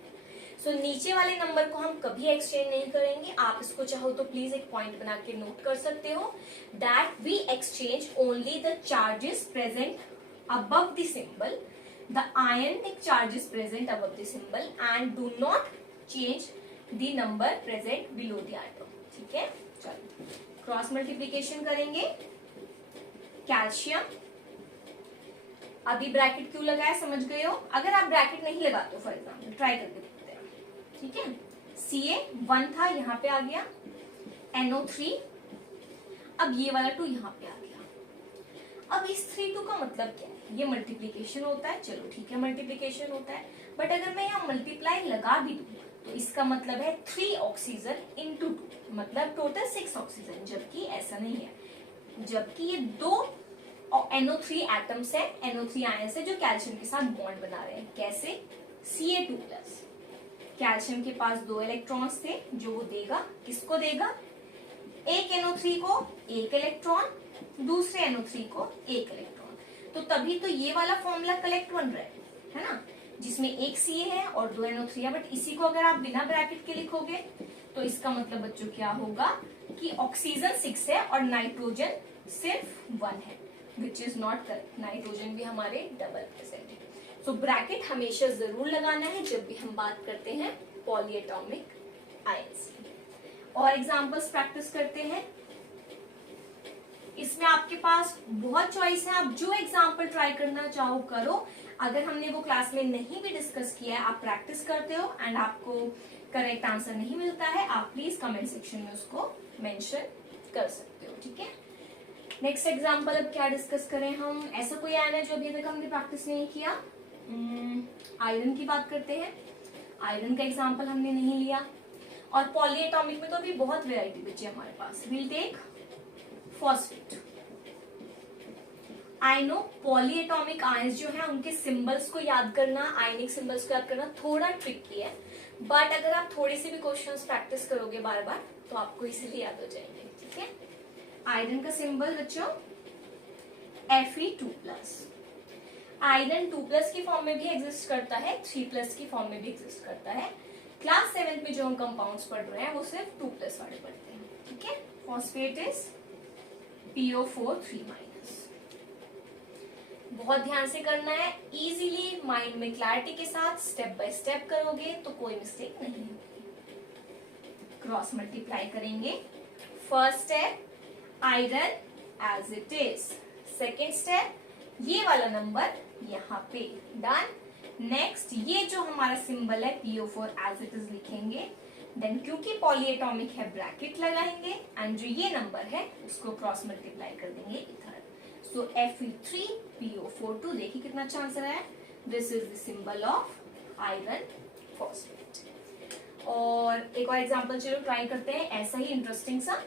So नीचे वाले नंबर को हम कभी एक्सचेंज नहीं करेंगे. आप इसको चाहो तो प्लीज एक पॉइंट बना के नोट कर सकते हो that we exchange only the charges present above the symbol the ionic charge is present above the symbol and do not change the number present below the atom. ठीक है, चलो क्रॉस मल्टीप्लीकेशन करेंगे। कैल्शियम, अभी ब्रैकेट क्यों लगाया समझ गए हो? अगर आप ब्रैकेट नहीं लगाते हो फॉर एग्जाम्पल, ट्राई करके देखते हैं। ठीक है, Ca1 था, यहाँ पे आ गया NO3, अब ये वाला 2 यहाँ पे आ गया। अब इस 3 2 का मतलब क्या है? ये मल्टीप्लीकेशन होता है, चलो ठीक है मल्टीप्लीकेशन होता है, बट अगर मैं यहाँ मल्टीप्लाई लगा भी दूँ तो इसका मतलब है 3 ऑक्सीजन इंटू 2, मतलब टोटल 6 ऑक्सीजन, जबकि ऐसा नहीं है। जबकि ये 2 NO3 एटम्स है, NO3 आयंस है जो कैल्शियम के साथ बॉन्ड बना रहे हैं। कैसे? Ca2+, कैल्शियम के पास 2 इलेक्ट्रॉन्स थे जो वो देगा, किसको देगा? एक NO3 को 1 इलेक्ट्रॉन, दूसरे NO3 को 1 इलेक्ट्रॉन। तो तभी तो ये वाला फॉर्मूला कलेक्ट बन रहा है ना, जिसमें एक Ca है और 2 NO3 है। बट इसी को अगर आप बिना ब्रैकेट के लिखोगे तो इसका मतलब बच्चों क्या होगा कि ऑक्सीजन 6 है और नाइट्रोजन सिर्फ 1 है, which is not correct. Nitrogen भी हमारे डबल प्रेजेंट है। सो ब्रैकेट हमेशा जरूर लगाना है जब भी हम बात करते हैं पॉलीएटॉमिक आयंस की। और एग्जांपल्स प्रैक्टिस करते हैं। इसमें आपके पास बहुत चॉइस है, आप जो एग्जांपल ट्राई करना चाहो करो। अगर हमने वो क्लास में नहीं भी डिस्कस किया है, आप प्रैक्टिस करते हो एंड आपको करेक्ट आंसर नहीं मिलता है, आप प्लीज कमेंट सेक्शन में उसको मेंशन कर सकते हो। ठीक है, नेक्स्ट एग्जांपल अब क्या डिस्कस करें हम? ऐसा कोई आयन है जो अभी तक हमने प्रैक्टिस नहीं किया? आयरन की बात करते हैं। आयरन का एग्जांपल हमने नहीं लिया। और पॉलीएटॉमिक में तो अभी बहुत वैरायटी बची है हमारे पास। Will take phosphate. I know polyatomic ions जो है उनके सिंबल्स को याद करना, आयनिक सिंबल्स को याद करना थोड़ा ट्रिकी है, बट अगर आप थोड़ी सी भी क्वेश्चंस प्रैक्टिस करोगे बार बार तो आपको इसीलिए याद हो जाएंगे। ठीक है, आयरन का सिंबल बच्चों Fe2+। आयरन 2+ की फॉर्म में भी एग्जिस्ट करता है, 3+ की फॉर्म में भी एग्जिस्ट करता है। क्लास 7 में जो हम कंपाउंड्स पढ़ रहे हैं वो सिर्फ 2+ वाले पढ़ते हैं। ठीक है, फॉस्फेट इज PO4 3-। बहुत ध्यान से करना है, इजीली माइंड में क्लैरिटी के साथ स्टेप बाय स्टेप करोगे तो कोई मिस्टेक नहीं होगी। क्रॉस मल्टीप्लाई करेंगे। First step iron as it is, second step ये वाला नंबर यहाँ पे, डन। नेक्स्ट ये जो हमारा सिंबल है PO4 एज इट इज लिखेंगे, देन क्योंकि पॉलीएटॉमिक है ब्रैकेट लगाएंगे एंड जो ये नंबर है उसको क्रॉस मल्टीप्लाई कर देंगे इधर। सो Fe3PO4 देखिए कितना अच्छा आंसर है। This is the symbol of iron phosphate. और एक और एग्जांपल चलो ट्राई करते हैं, ऐसा ही इंटरेस्टिंग सा।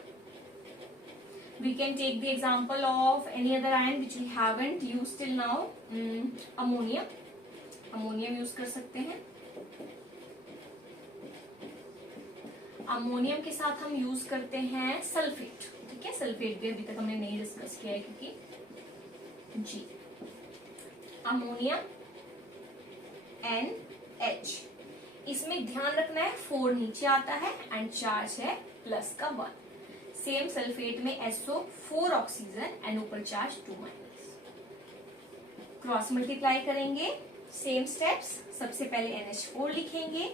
We can take the example of any other ion which we haven't used till now. Ammonium. Ammonium use कर सकते हैं। अमोनियम के साथ हम यूज करते हैं सल्फेट। ठीक है, सल्फेट भी अभी तक हमने नहीं डिस्कस किया है क्योंकि जी अमोनियम NH, इसमें ध्यान रखना है 4 नीचे आता है एंड चार्ज है प्लस का 1। सेम सल्फेट में SO4 ऑक्सीजन एंड ऊपर चार्ज 2-। क्रॉस मल्टीप्लाई करेंगे, सेम स्टेप्स। सबसे पहले NH4 लिखेंगे,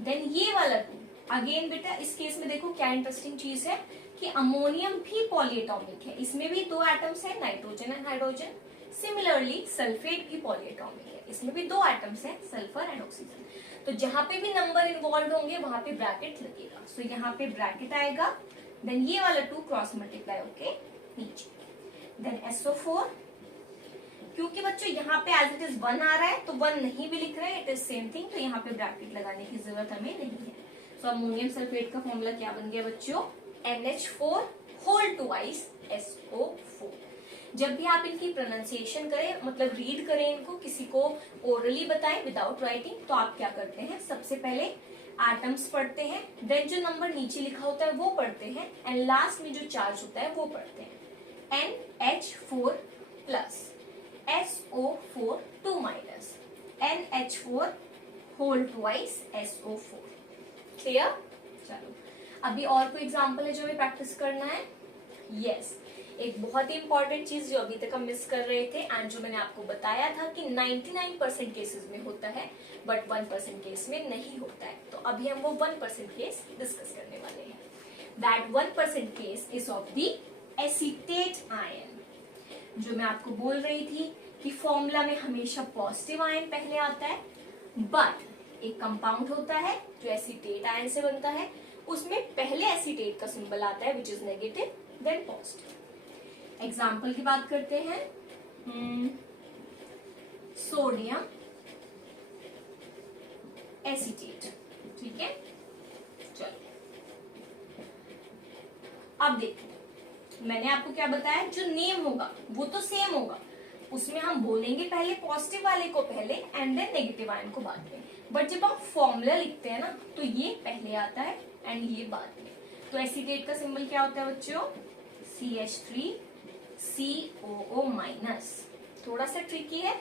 देन ये वाला 2। अगेन बेटा इस केस में देखो क्या इंटरेस्टिंग चीज है कि अमोनियम भी पॉलीएटॉमिक है, इसमें भी 2 एटम्स है, nitrogen and hydrogen. Similarly sulphate भी पॉलीएटॉमिक है, इसमें भी 2 एटम्स है, सल्फर एंड ऑक्सीजन। तो जहां पे भी नंबर इन्वॉल्व होंगे वहां पे ब्रैकेट लगेगा। सो यहाँ पे ब्रैकेट आएगा, देन ये वाला 2 क्रॉस मल्टीप्लाई होके नीचे, देन SO4। क्योंकि बच्चों यहाँ पे एज इट इज 1 आ रहा है तो 1 नहीं भी लिख रहे हैं, इट इज सेम थिंग, तो यहाँ पे ब्रैकेट लगाने की जरूरत हमें नहीं है। सो अमोनियम सल्फेट का फॉर्मूला क्या बन गया बच्चों? NH4 whole twice SO4। जब भी आप इनकी प्रोनाउंसिएशन करें, मतलब रीड करें इनको, किसी को ओरली बताएं विदाउट राइटिंग, तो आप क्या करते हैं, सबसे पहले एटम्स पढ़ते हैं, देन जो नंबर नीचे लिखा होता है वो पढ़ते हैं एंड लास्ट में जो चार्ज होता है वो पढ़ते हैं। NH4 plus SO4 2- NH4 whole twice SO4। Clear? चलो अभी और कोई एग्जांपल है जो हमें प्रैक्टिस करना है। यस, एक बहुत ही इंपॉर्टेंट चीज जो अभी तक हम मिस कर रहे थे एंड जो मैंने आपको बताया था कि 99% केसेस में होता है बट 1% केस में नहीं होता है, तो अभी हम वो 1% केस डिस्कस करने वाले हैं. That 1% case is of the acetate ion. जो मैं आपको बोल रही थी कि फॉर्मूला में हमेशा पॉजिटिव आयन पहले आता है, बट एक कंपाउंड होता है जो एसीटेट आयन से बनता है, उसमें पहले एसीटेट का सिंबल आता है which is negative then positive. Example की बात करते हैं. Sodium acetate. ठीक है, चलो अब देखो मैंने आपको क्या बताया, जो नेम होगा वो तो सेम होगा, उसमें हम बोलेंगे पहले पॉजिटिव वाले को पहले एंड देन नेगेटिव आयन को बाद में. बट जब हम फॉर्मूला लिखते हैं ना तो ये पहले आता है एंड ये बाद में. तो एसीटेट का सिंबल क्या होता है बच्चों? CH3COO minus. थोड़ा सा ट्रिकी है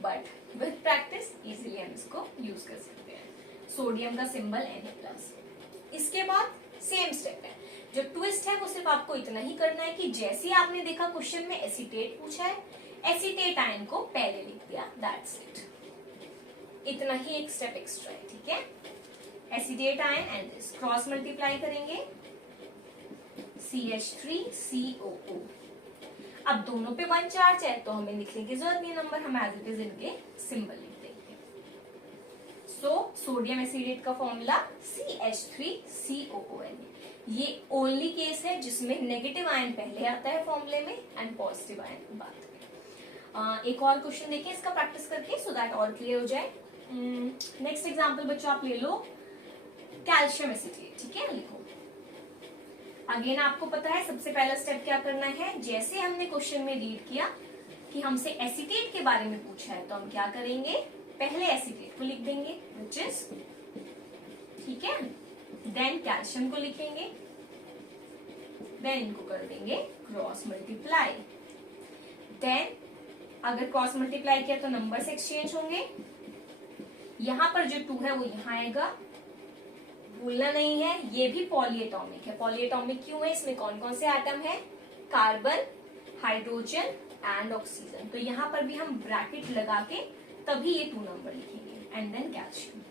बट विद प्रैक्टिस इजीली हम इसको यूज कर सकते हैं. सोडियम का सिंबल Na+. इसके बाद सेम स्टेप है. जो ट्विस्ट है वो सिर्फ आपको इतना ही करना है कि जैसे ही आपने देखा क्वेश्चन में एसीटेट पूछा है, एसीटेट आयन को पहले लिख दिया, दैट्स इट. इतना ही एक स्टेप एक्स्ट्रा है. ठीक है, acetate ion and this cross multiply करेंगे CH3COO. अब दोनों पे 1 चार्ज है तो हमें लिखने की जरूरत नहीं नंबर, हम एज इट इज इनके सिंबल लिख देंगे. सो सोडियम एसिडेट का फॉर्मूला CH3COON. ये ओनली केस है जिसमें नेगेटिव आयन पहले आता है फॉर्मूले में एंड पॉजिटिव आयन बाद में. एक और क्वेश्चन देखें इसका प्रैक्टिस करके सो दैट और क्लियर हो जाए. नेक्स्ट एग्जांपल बच्चों आप ले लो कैल्शियम एसिटेट. ठीक है, लिखो. अगेन आपको पता है सबसे पहला स्टेप क्या करना है. जैसे हमने क्वेश्चन में रीड किया कि हमसे एसिटेट के बारे में पूछा है तो हम क्या करेंगे, पहले एसिटेट को लिख देंगे विच इज, ठीक है, देन कैल्शियम को लिखेंगे, देन इनको कर देंगे क्रॉस मल्टीप्लाई. देन अगर क्रॉस मल्टीप्लाई किया तो नंबर्स एक्सचेंज होंगे. यहां पर जो 2 है वो यहां आएगा, भूलना नहीं है. ये भी पॉलीएटॉमिक है. पॉलीएटॉमिक क्यों है? इसमें कौन कौन से एटम है? Carbon, hydrogen and oxygen. तो यहाँ पर भी हम ब्रैकेट लगा के तभी ये 2 नंबर लिखेंगे and then calcium.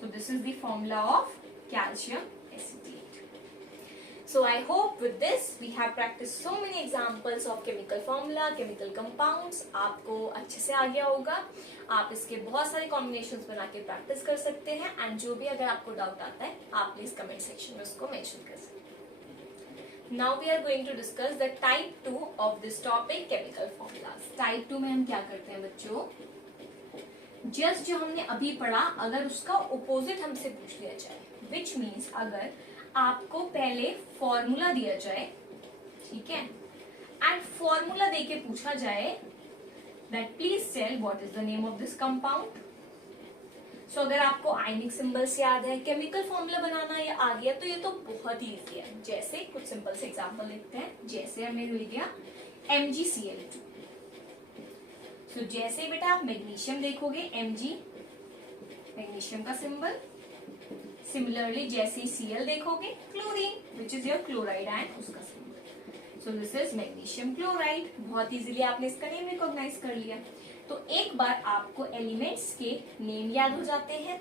So this is the formula of calcium acetate. So I hope with this we have practiced so many examples of chemical formula, chemical compounds. आपको अच्छे से आ गया होगा. आप इसके बहुत सारे कॉम्बिनेशंस बना के प्रैक्टिस कर सकते हैं एंड जो भी अगर आपको डाउट आता है आप प्लीज कमेंट सेक्शन में उसको मेंशन कर सकते हैं. Now we are going to discuss the type 2 of this topic, chemical formulas. Type 2 में हम क्या करते हैं बच्चों, जस्ट जो हमने अभी पढ़ा अगर उसका ऑपोजिट हमसे पूछ लिया जाए, विच मीन्स अगर आपको पहले फॉर्मूला दिया जाए, ठीक है, एंड फॉर्मूला देके पूछा जाए that please tell what is the name of this compound. So अगर आपको आयनिक सिंबल्स याद है, केमिकल फॉर्मूला बनाना ये आ गया तो ये तो बहुत ही इजी है. जैसे कुछ सिंपल से एग्जांपल लिखते हैं. जैसे हमें मिल गया MgCl2. सो जैसे बेटा आप मैग्नीशियम देखोगे Mg, मैग्नीशियम का सिंबल. सिमिलरली जैसे Cl देखोगे chlorine which is your chloride ion, उसका symbol. So this is magnesium chloride. बहुत इजीली आपने इसका नेम रिकॉग्नाइज कर लिया. तो एक बार आपको एलिमेंट्स के नेम याद हो जाते हैं,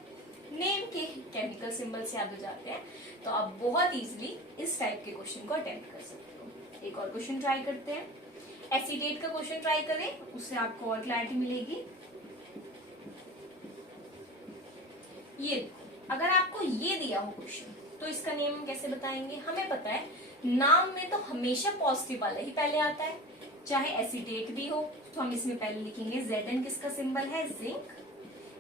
नेम के केमिकल सिंबल्स याद हो जाते हैं, तो आप बहुत इजीली इस टाइप के क्वेश्चन को अटेम्प्ट कर सकते हो. एक और क्वेश्चन ट्राई करते हैं. एसिडेट का क्वेश्चन ट्राई करें, उससे आपको और क्लैरिटी मिलेगी. ये अगर आपको ये दिया हो क्वेश्चन तो इसका नेम हम कैसे बताएंगे. हमें पता है नाम में तो हमेशा पॉजिटिव वाला ही पहले आता है, चाहे एसिडेट भी हो. तो हम इसमें पहले लिखेंगे Zn किसका सिंबल है, जिंक,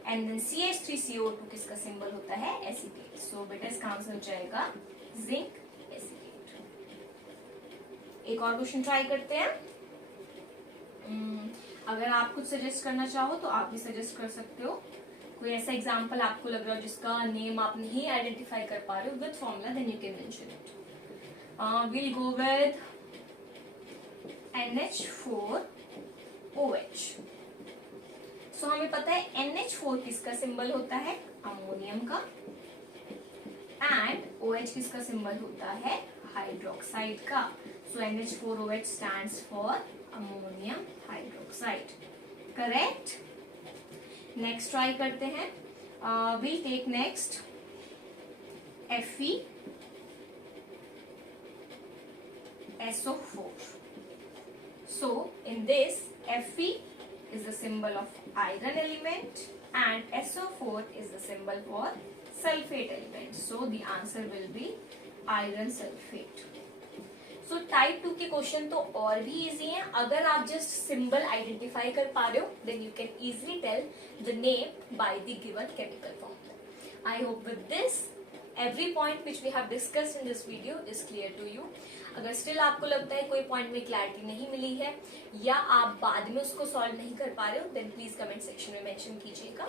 एंड देन CH3CO2 किसका सिंबल होता है, एसिडेट. सो बेटा इसका आंसर हो जाएगा जिंक एसिडेट. एक और क्वेश्चन ट्राई करते हैं. अगर आप कुछ सजेस्ट करना चाहो तो आप भी सजेस्ट कर सकते हो. कोई ऐसा एग्जांपल आपको लग रहा हो जिसका नेम आप नहीं आइडेंटिफाई कर पा रहे हो with formula, then you can mention it. Will go with NH4OH. So हमें पता है NH4 किसका सिंबल होता है, अमोनियम का, एंड OH किसका सिंबल होता है, हाइड्रोक्साइड का. So NH4OH stands for ammonium hydroxide. Correct? Next try करते हैं. We'll take next Fe SO4. So in this, Fe is the symbol of iron element and SO4 is the symbol for sulfate element. So the answer will be iron sulfate. So type 2 के क्वेश्चन तो और भी इजी हैं. अगर आप जस्ट सिंबल आइडेंटिफाई कर पा रहे हो then you can easily tell the name by the given chemical formula. I hope with this every point which we have discussed in this video is clear to you. अगर स्टिल आपको लगता है कोई पॉइंट में क्लैरिटी नहीं मिली है या आप बाद में उसको सॉल्व नहीं कर पा रहे हो then प्लीज कमेंट सेक्शन में मेंशन कीजिएगा.